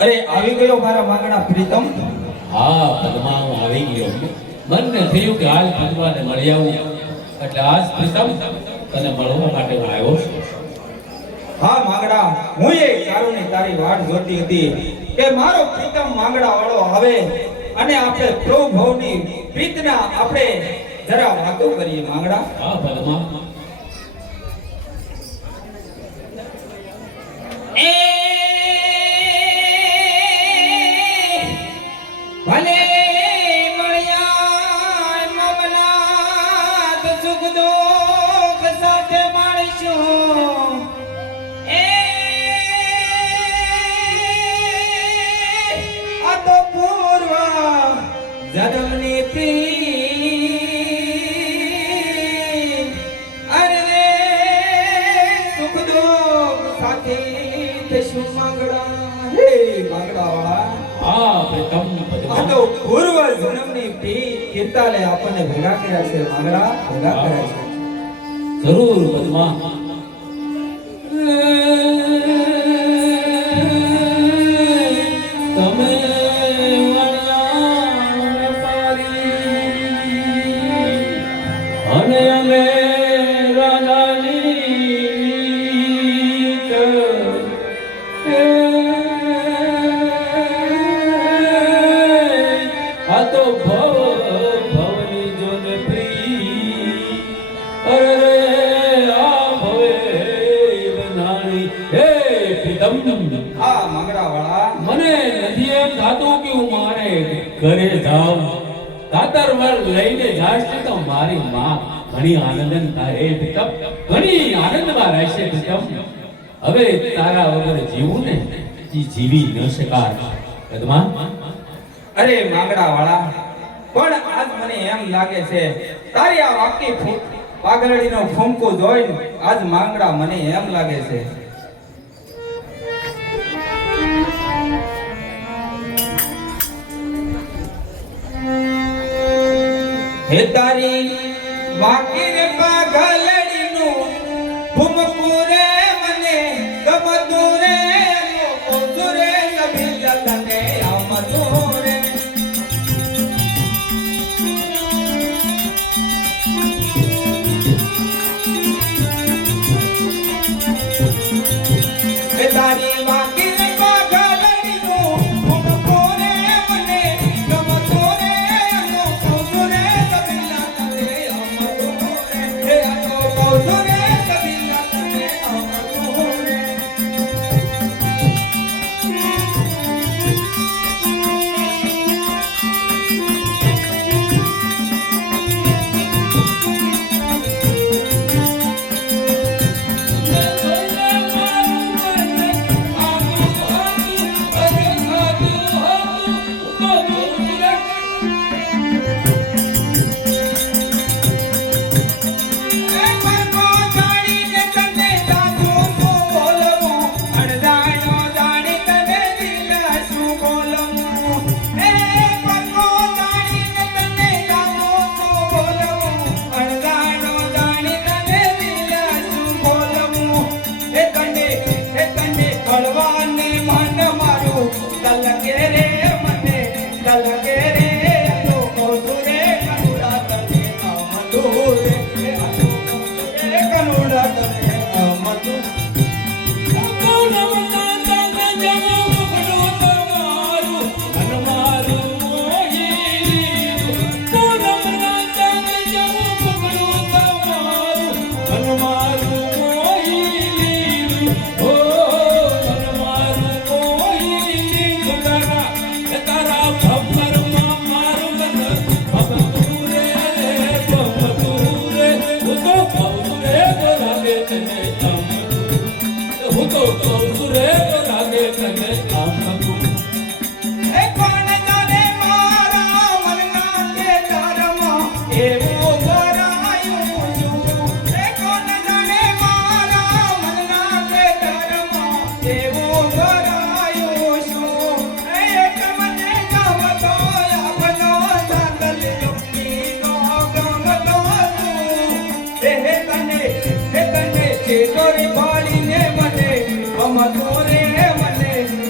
અરે આવી ગયો મારા માંગણા પ્રીતમ? હા પદ્મા હું આવી ગયો. મનને થયું કે હાલ પદ્માને મળી આવું. એટલે આજ પ્રીતમ તને મળવા માટે હું આવ્યો છું. હા માંગડા હું એ ચારુની તારી વાટ જોતી હતી કે મારો પ્રીતમ માંગડા વાળો આવે અને આપણે પ્રભુ ભવની પ્રીતના આપણે જરા વાતો કરીએ માંગડા હા પદ્મા જન્મની પ્રીત અરે સુખ દુઃખ સાથે થઈશું માંગડા હે માંગડા વાળા હા પ્રીતમ આ તો પૂર્વ જન્મની કીર્તાલે આપણને ભેગા કર્યા છે માંગડા ભેગા કર્યા છે. જરૂર પદ્મા ઘરે જાઉં કાતર વર લઈને જાશ તો મારી માં ઘણી આનંદ થાય. પ્રીતમ ઘણી આનંદમાં રહેશે પ્રીતમ હવે તારા વગર જીવું ને એ જીવી ન શકાય. પદ્મા અરે માંગડા વાળા પણ આજ મને એમ લાગે છે, તારી આ વાકી પાઘરડીનો ફૂંકો જોઈને આજ માંગડા મને એમ લાગે છે. હે તારી વાકી પાઘલડી પાઘરડીનું ફૂંકું રે મને, ગમતું રે લોકોતું રે સભી તને આમતું રે Yeah.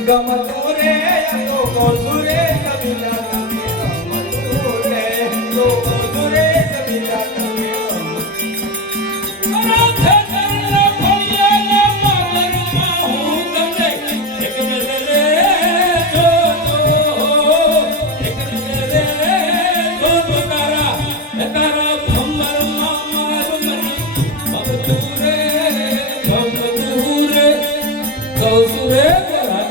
Come on.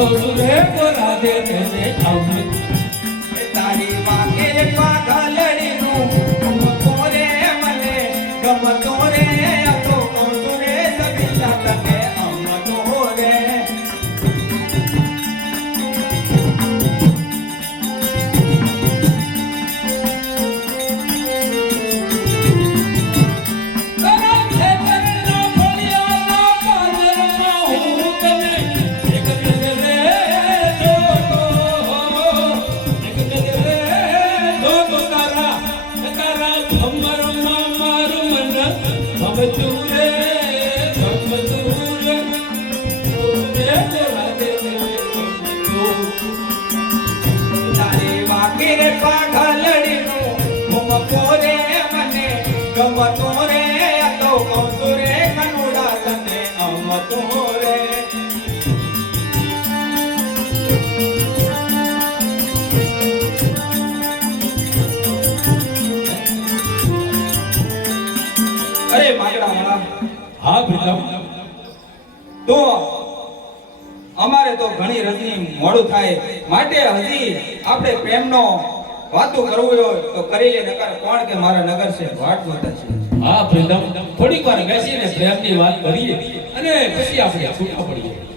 વાકી રે કનુડા તને અમતું પાઘલડીનું ગમતો રે મને ગમતો તો છું રે હા તો અમારે તો ઘણી રજની મોડું થાય. માટે હજી આપણે પ્રેમનો વાતો કરવું હોય તો કરી લે, નકર કોણ કે મારા નગર છે? વાટ માતા છે. હા પ્રીતમ થોડીક વાર બેસીને પ્રેમની વાત કરીએ અને પછી આપણે છૂટા પડીએ.